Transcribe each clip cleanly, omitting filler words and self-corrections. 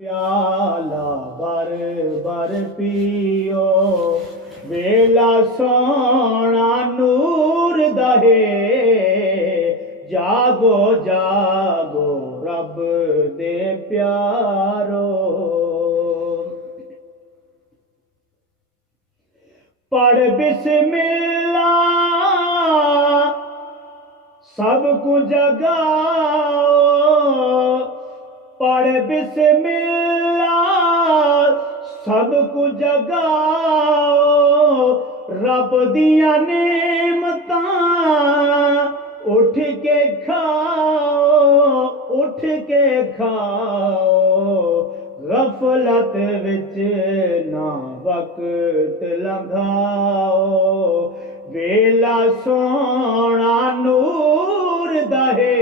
प्याला बर बर पियो वेला सोना नूर दहे जागो जागो रब दे प्यारो पढ़ बिस्मिल्लाह सब को जगाओ पढ़ बिस्मिल्लाह सब को जगाओ रब दिया नेमतां उठ के खाओ गफलत विच ना वक्त लंघाओ वेला सोना नूर दहे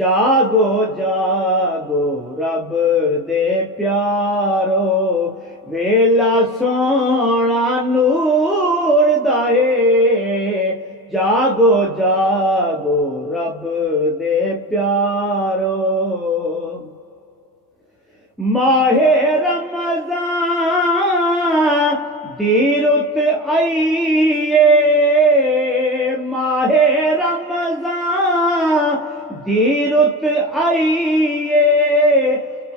जागो जागो रब दे प्यारो वेला सोना नूर दहे जागो जागो रब दे प्यारो माहे रमज़ान दी रुत आईए माहे रमज़ान दी रुत आईए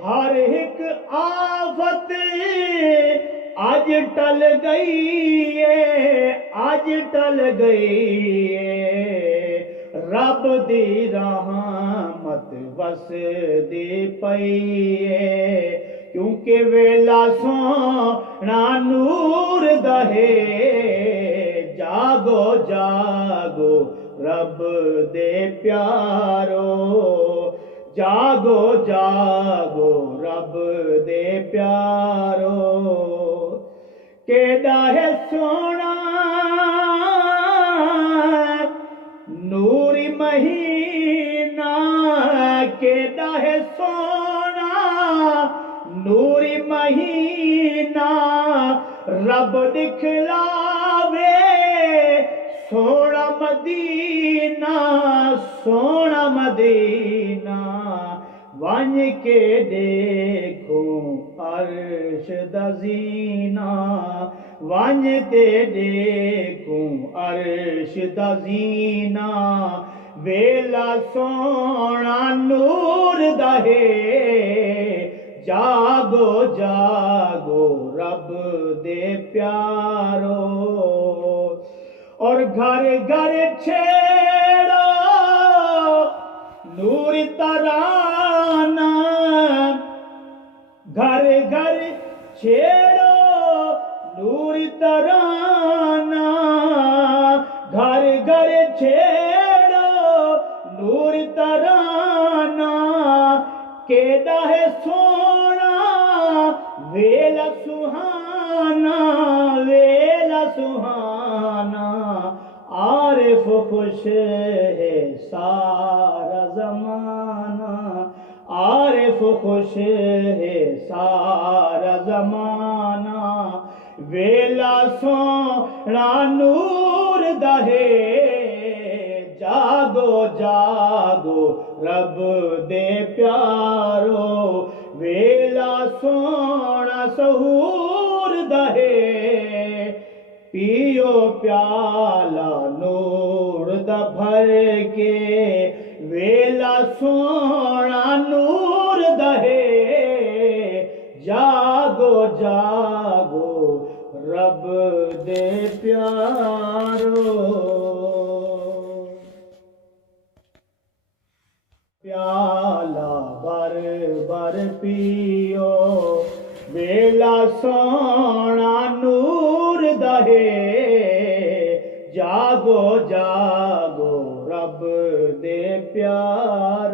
हर एक आफत आज टल गई रब दी रहमत वस दी पई क्योंकि वेला सोना नूर दहे जागो जागो रब दे प्यारो जागो जागो रब दे प्यारो केड़ा है सोना नूरी महीना केड़ा है सोना नूरी महीना रब दिखलावे सोना मदीना वन के देखो अर्श दजीना वन ते देखो अर्श दजीना वेला सोना नूर दहे जागो जागो रब दे प्यारो और घर घर छेड़ो नूर तराना घर घर छेड़ो नूर तराना घर घर छेड़ो नूर तराना केड़ा है सोना वेला सुहाना आरिफ खुश है सारा जमाना आरिफ खुश है सारा जमाना वेला सोना नूर दहे जागो जागो रब दे प्यारो वेला सोना सहूर दहे पियो प्याला नूर दा भर के वेला सोना नूर दहे जागो जागो रब दे प्यारो प्याला बर बर पियो वेला सोना नूर दहे जागो जागो रब दे प्यार